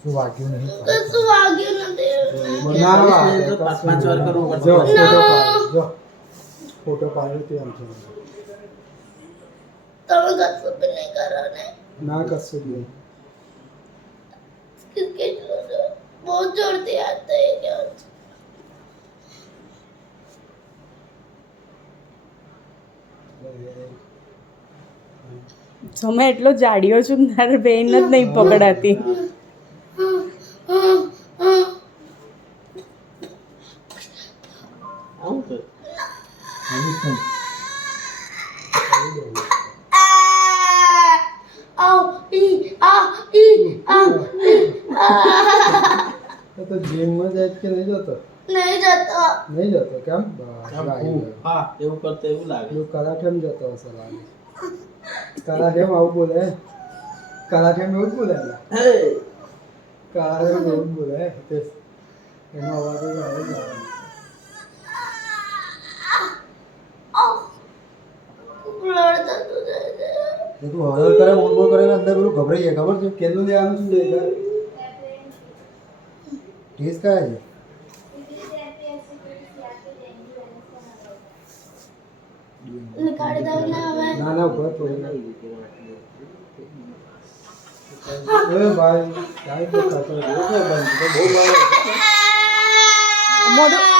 શું વાગ્યું નહીં? કશું વાગ્યું નથી. ના વાગે તો 5 વાર કરવું પડશે. જો ફોટો પાડ્યો તે આમ છે. તમે કશું બી નહીં કરો ને. ના કશું જ નહીં. કેટલું જોર, બહુ જોરથી હાથ થઈ ગયો છે. તમે એટલો જાડિયો છું ને તારે બેન જ નહીં પકડાતી. આવું કર. તો જીમમાં જાય કે નહીં જતો? નહીં જતો. નહીં જતો કેમ? આમ હા એવું કરતો એવું લાગે. કલાઠેમ જતો હશે લાગે. કલાઠેમ આવું બોલે? કલાઠેમ એવું જ બોલે ને? હે કલાઠેમ એવું જ બોલે તે એનો અવાજ જ આવે જ આવે. બ્લડ થતું જાય છે. તું હળર કરે મોટો કરે અંદર પેલું ગભરાઈ જાય ખબર છે? કેટલું લેવાનું શું લે ટેસ્ટ કયા છે? નીકાળી દઉં ને હવે. ના ના ઉભા તો એ ભાઈ કાંઈ તો થતો નથી. બહુ મારે મોઢું